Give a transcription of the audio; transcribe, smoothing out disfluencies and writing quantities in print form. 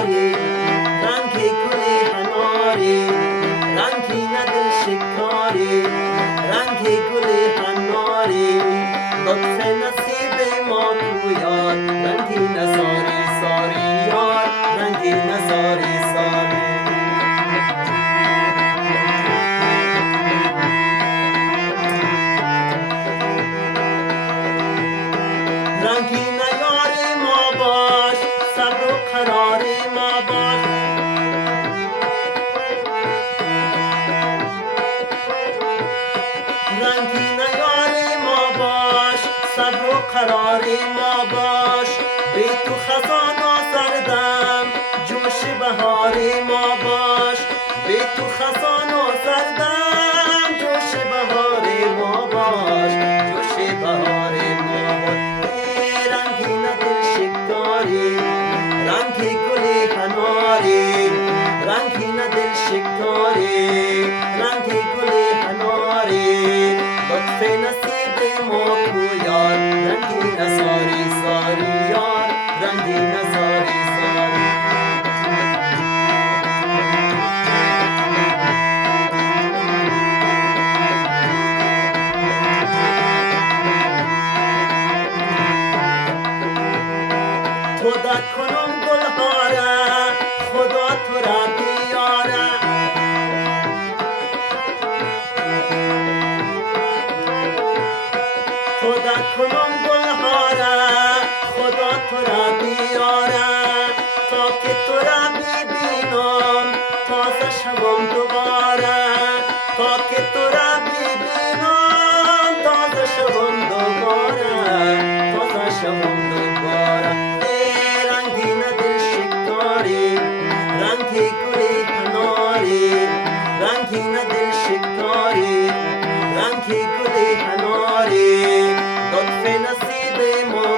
هناری رنگ گل هناری رنگین دل شکاری رنگ گل هناری لطف نصیب ما کو یار رنگین ساری ساری یار رنگین ساری ساری رنگین یار ما باش صبر و قرار ما باش رنگین یار ما باش صبر و قرار ما باش بی تو خزان و سردم جوش بهار ما باش بی تو خزان و سردم جوش بهار ما باش جوش بهار ما باش رنگین دل شکاری رنگ گل هناری رنگین دل شکاری رنگ گل هناری لطف نصیب ما کو یار رنگین ساری ساری یار رنگین ساری ساری تو در کنم گلهاره خدا تو را بیاره تو در کنم گلهاره خدا تو را بیاره تا که تو را ببینم تازه شوم دوباره تا که تو را ببینم تازه شوم دوباره تازه شوم دوباره رنگین دل شکاری رنگ گل هناری رنگین دل شکاری رنگ گل هناری لطف نصیب ما